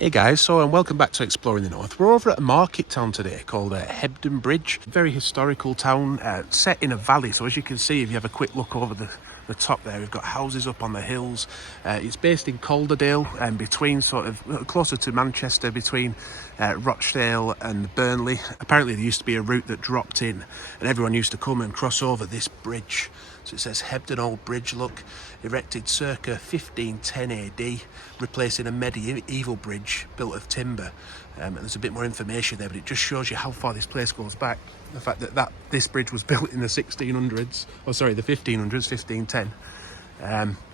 Hey guys, welcome back to Exploring the North. We're over at a market town today called Hebden Bridge. Very historical town, set in a valley. So as you can see, if you have a quick look over the top there, we've got houses up on the hills. It's based in Calderdale, and between sort of closer to Manchester, between Rochdale and Burnley. Apparently there used to be a route that dropped in and everyone used to come and cross over this bridge. So it says Hebden Old Bridge, look, erected circa 1510 AD, replacing a medieval bridge built of timber. And there's a bit more information there, but it just shows you how far this place goes back. The fact that this bridge was built in the 1600s, or sorry, the 1500s, 1510,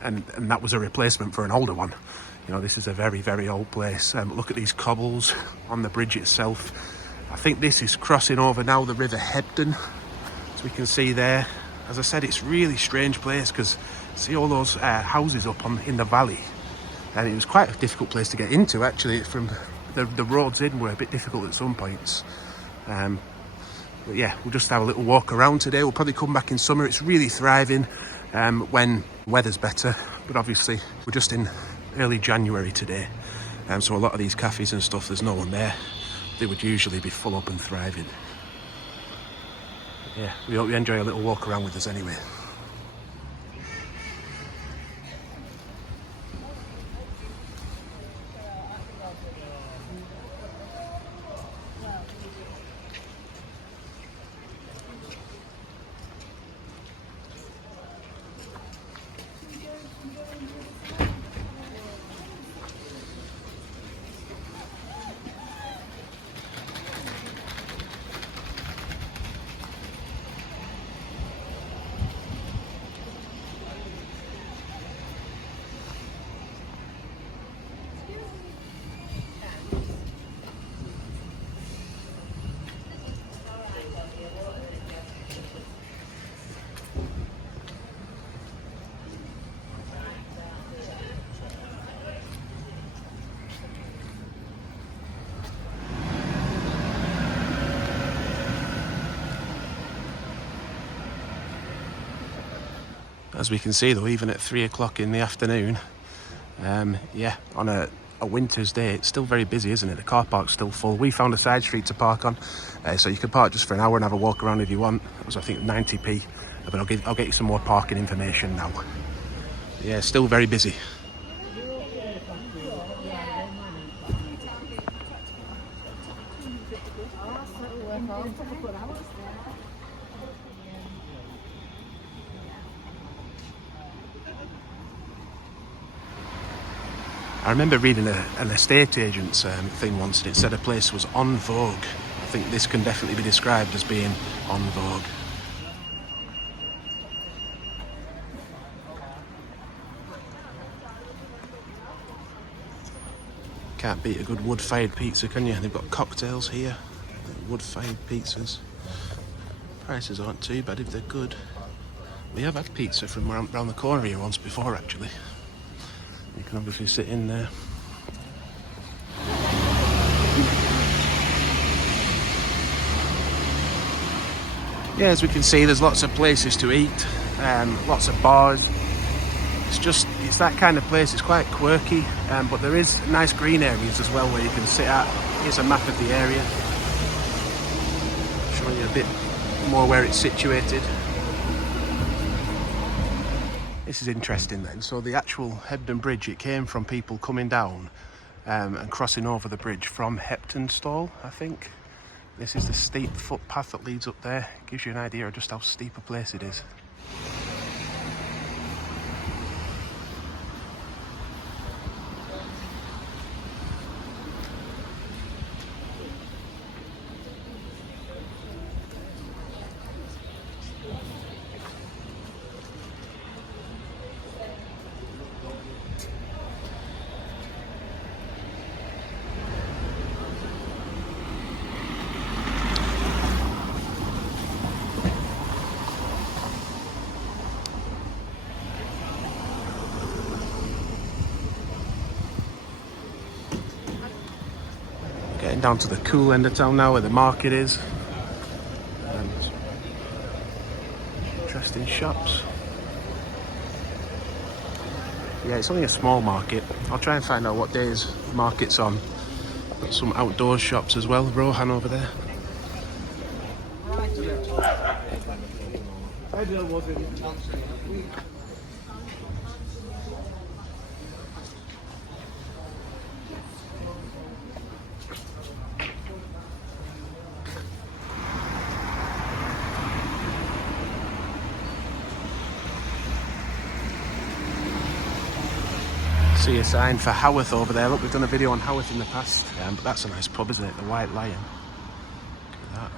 and that was a replacement for an older one. You know, this is a very, very old place. Look at these cobbles on the bridge itself. I think this is crossing over now the River Hebden, as we can see there. As I said, it's a really strange place because see all those houses up in the valley, and it was quite a difficult place to get into actually. From the roads in were a bit difficult at some points. But yeah, we'll just have a little walk around today. We'll probably come back in summer. It's really thriving when weather's better, but obviously we're just in early January today, so a lot of these cafes and stuff, there's no one there. They would usually be full up and thriving. Yeah, we hope you enjoy a little walk around with us anyway. As we can see though, even at 3 o'clock in the afternoon, yeah, on a winter's day, it's still very busy, isn't it? The car park's still full. We found a side street to park on, so you can park just for an hour and have a walk around if you want. It was, I think, 90p, but I'll get you some more parking information now. Yeah, still very busy. I remember reading an estate agent's thing once, and it said a place was on vogue. I think this can definitely be described as being on vogue. Can't beat a good wood-fired pizza, can you? They've got cocktails here, wood-fired pizzas. Prices aren't too bad if they're good. We have had pizza from around the corner here once before, actually. You can obviously sit in there. Yeah, as we can see, there's lots of places to eat, lots of bars. It's that kind of place. It's quite quirky, but there is nice green areas as well where you can sit at. Here's a map of the area, showing you a bit more where it's situated. This is interesting then. So the actual Hebden Bridge, it came from people coming down and crossing over the bridge from Heptonstall, I think. This is the steep footpath that leads up there. It gives you an idea of just how steep a place it is. Getting down to the cool end of town now where the market is. And interesting shops. Yeah, it's only a small market. I'll try and find out what days the market's on. Got some outdoor shops as well. Rohan over there. See a sign for Haworth over there. Look, we've done a video on Haworth in the past. But that's a nice pub, isn't it? The White Lion. Look at that.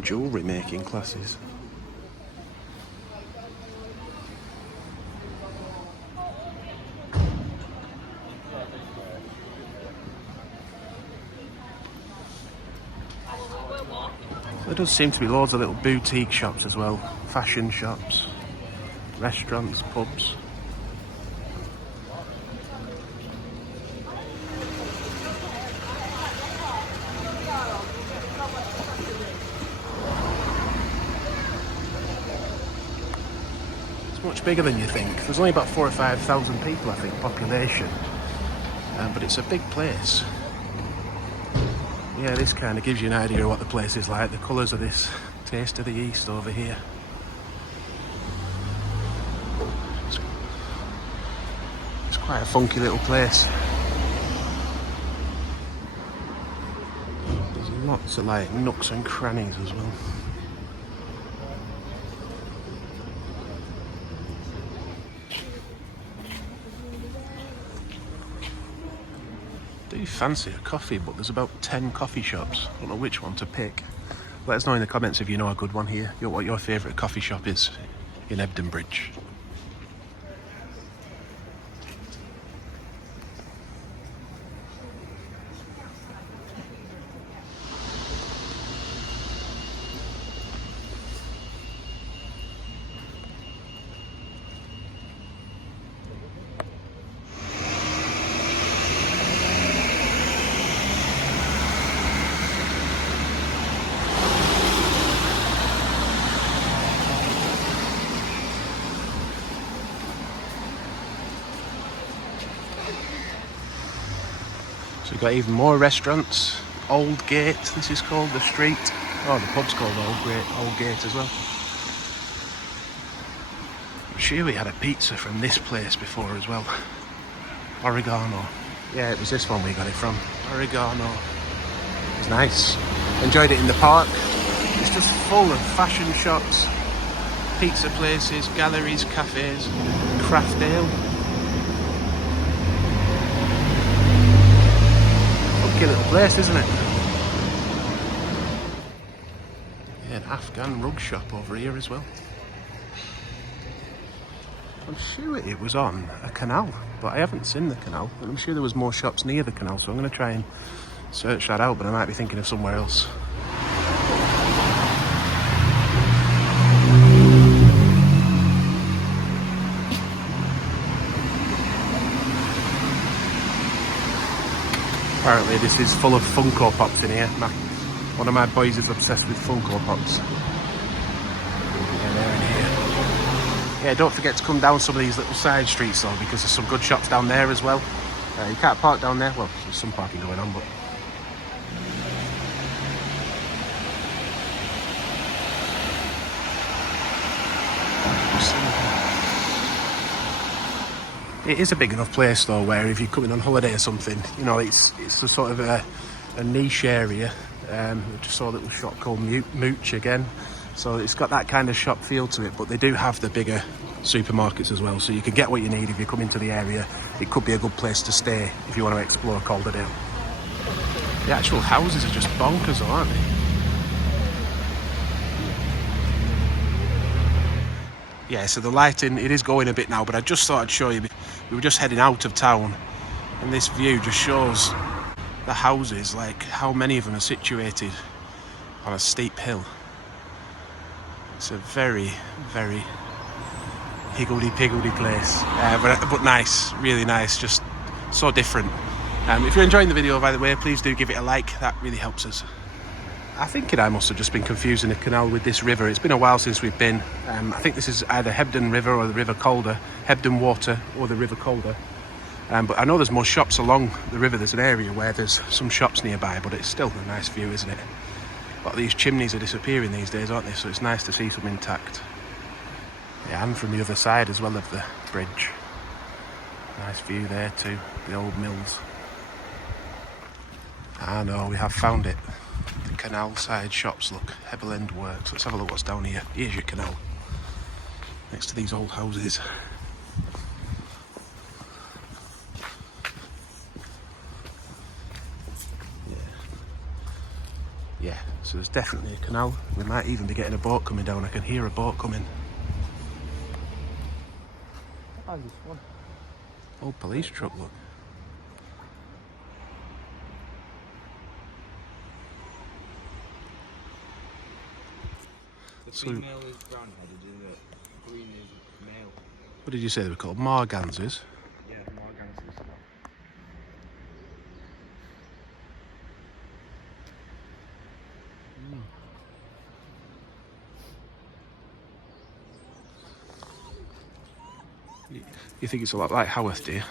Jewellery making classes. There does seem to be loads of little boutique shops as well. Fashion shops, restaurants, pubs. It's much bigger than you think. There's only about 4,000 or 5,000 people, I think, population. But it's a big place. Yeah, this kind of gives you an idea of what the place is like. The colours of this Taste of the East over here. It's quite a funky little place. There's lots of like nooks and crannies as well. I do fancy a coffee, but there's about 10 coffee shops. I don't know which one to pick. Let us know in the comments if you know a good one here, what your favourite coffee shop is in Hebden Bridge. So we've got even more restaurants. Old Gate, this is called, the street. Oh, the pub's called Old Gate as well. I'm sure we had a pizza from this place before as well. Oregano. Yeah, it was this one we got it from. Oregano. It's nice. Enjoyed it in the park. It's just full of fashion shops, pizza places, galleries, cafes, craft ale. Little place, isn't it? Yeah, an Afghan rug shop over here as well. I'm sure it was on a canal, but I haven't seen the canal, and I'm sure there was more shops near the canal, so I'm going to try and search that out, but I might be thinking of somewhere else. Apparently this is full of Funko Pops in here. One of my boys is obsessed with Funko Pops. Yeah, they're in here. Yeah, don't forget to come down some of these little side streets though, because there's some good shops down there as well. You can't park down there. Well, there's some parking going on, but... It is a big enough place though, where if you're coming on holiday or something, you know, it's a sort of a niche area. I just saw a little shop called Mooch again, so it's got that kind of shop feel to it, but they do have the bigger supermarkets as well, so you can get what you need if you come into the area. It could be a good place to stay if you want to explore Calderdale. The actual houses are just bonkers though, aren't they? Yeah, so the lighting, it is going a bit now, but I just thought I'd show you. We were just heading out of town, and this view just shows the houses, like how many of them are situated on a steep hill. It's a very, very higgledy-piggledy place, but nice, really nice, just so different. If you're enjoying the video, by the way, please do give it a like. That really helps us. I think I must have just been confusing the canal with this river. It's been a while since we've been. I think this is either Hebden River or the River Calder, Hebden Water or the River Calder. But I know there's more shops along the river. There's an area where there's some shops nearby, but it's still a nice view, isn't it? A lot of these chimneys are disappearing these days, aren't they? So it's nice to see some intact. Yeah, and from the other side as well of the bridge. Nice view there too, the old mills. Ah no, we have found it. The canal side shops, look, Hebel End Works. Let's have a look what's down here. Here's your canal. Next to these old houses. Yeah, so there's definitely a canal. We might even be getting a boat coming down. I can hear a boat coming. Old police truck, look. The female is brown-headed and the green is male. What did you say they were called? Margansers? Yeah, Margansers. You think it's a lot like Haworth, do you?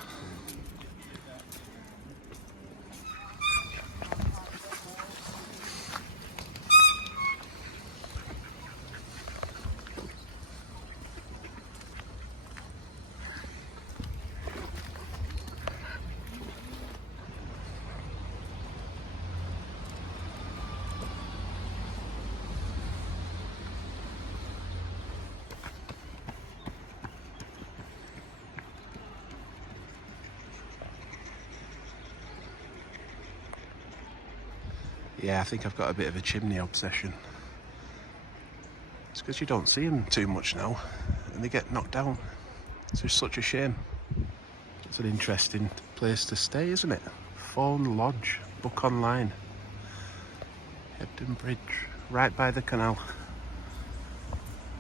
Yeah, I think I've got a bit of a chimney obsession. It's because you don't see them too much now, and they get knocked down. It's just such a shame. It's an interesting place to stay, isn't it? Fawn Lodge, book online. Hebden Bridge, right by the canal.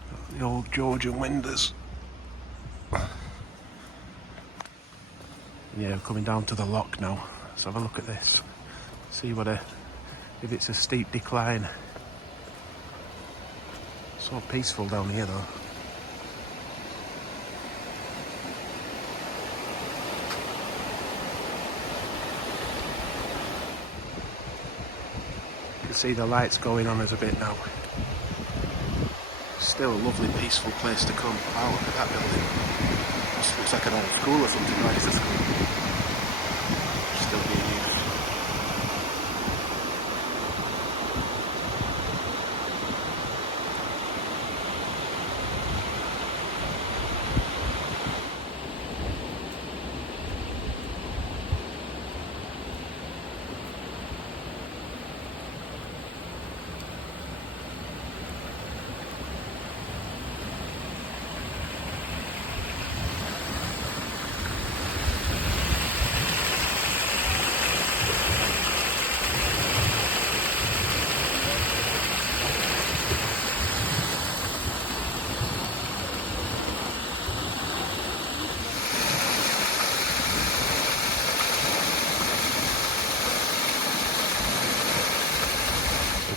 Got the old Georgian windows. Yeah, we're coming down to the lock now. Let's have a look at this. See if it's a steep decline. So peaceful down here though. You can see the lights going on us a bit now. Still a lovely peaceful place to come. Wow, look at that building. This looks like an old school or something. Right, it's a school. Still being used.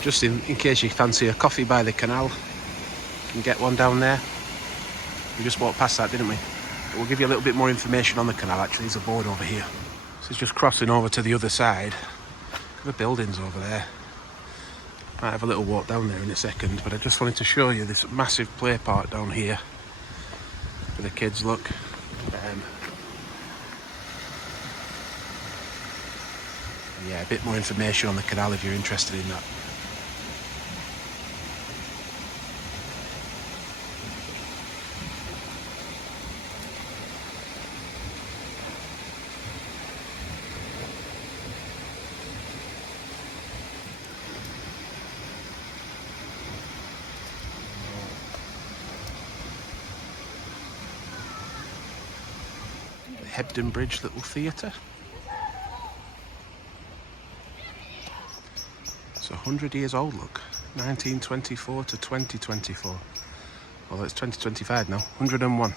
Just in case you fancy a coffee by the canal, you can get one down there. We just walked past that, didn't we? But we'll give you a little bit more information on the canal. Actually, there's a board over here. This is just crossing over to the other side. The buildings over there. Might have a little walk down there in a second, but I just wanted to show you this massive play park down here for the kids. Look. Yeah, a bit more information on the canal if you're interested in that. Hebden Bridge little theatre. It's 100 years old, look. 1924 to 2024. Although it's 2025 now. 101.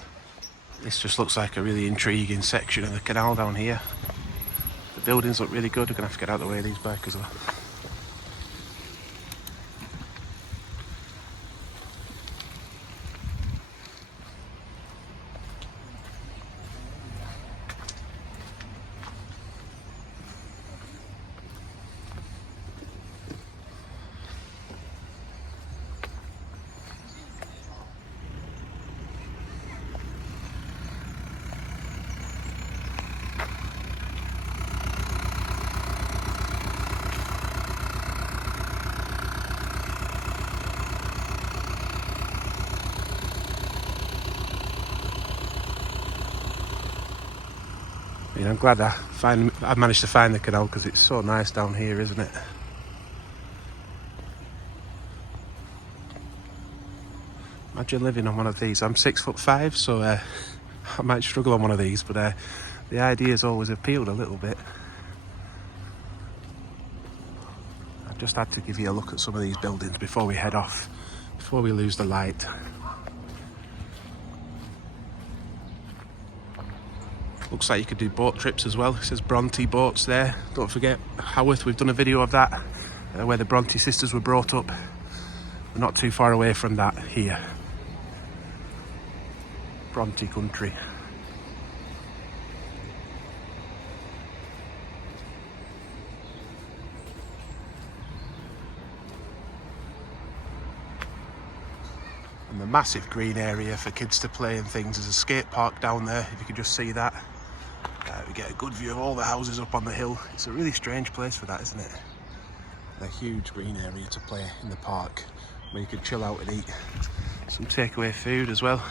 This just looks like a really intriguing section of the canal down here. The buildings look really good. We're going to have to get out of the way of these bikers though. You know, I'm glad I managed to find the canal because it's so nice down here, isn't it? Imagine living on one of these. I'm 6'5", so I might struggle on one of these, but the idea's always appealed a little bit. I've just had to give you a look at some of these buildings before we head off, before we lose the light. Looks like you could do boat trips as well. It says Bronte boats there. Don't forget Haworth, we've done a video of that, where the Bronte sisters were brought up. We're not too far away from that here. Bronte country. And the massive green area for kids to play and things. There's a skate park down there, if you can just see that. We get a good view of all the houses up on the hill. It's a really strange place for that, isn't it? A huge green area to play in the park where you can chill out and eat some takeaway food as well.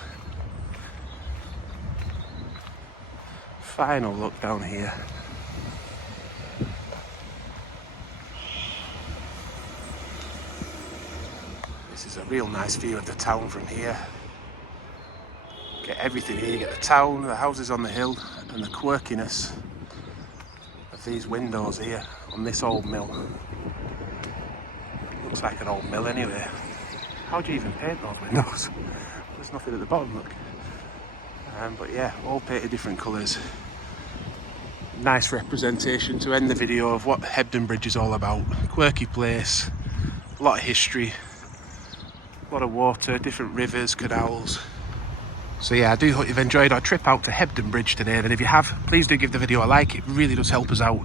Final look down here. This is a real nice view of the town from here. Get everything here, you get the town, the houses on the hill, and the quirkiness of these windows here on this old mill. Looks like an old mill anyway. How do you even paint those windows? There's nothing at the bottom, look. But yeah, all painted different colours. Nice representation to end the video of what Hebden Bridge is all about. Quirky place, a lot of history, a lot of water, different rivers, canals. So yeah, I do hope you've enjoyed our trip out to Hebden Bridge today. And if you have, please do give the video a like. It really does help us out.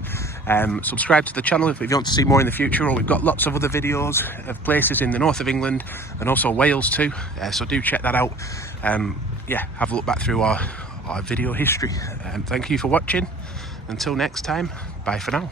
Subscribe to the channel if you want to see more in the future. Or we've got lots of other videos of places in the north of England and also Wales too. So do check that out. Yeah, have a look back through our video history. Thank you for watching. Until next time, bye for now.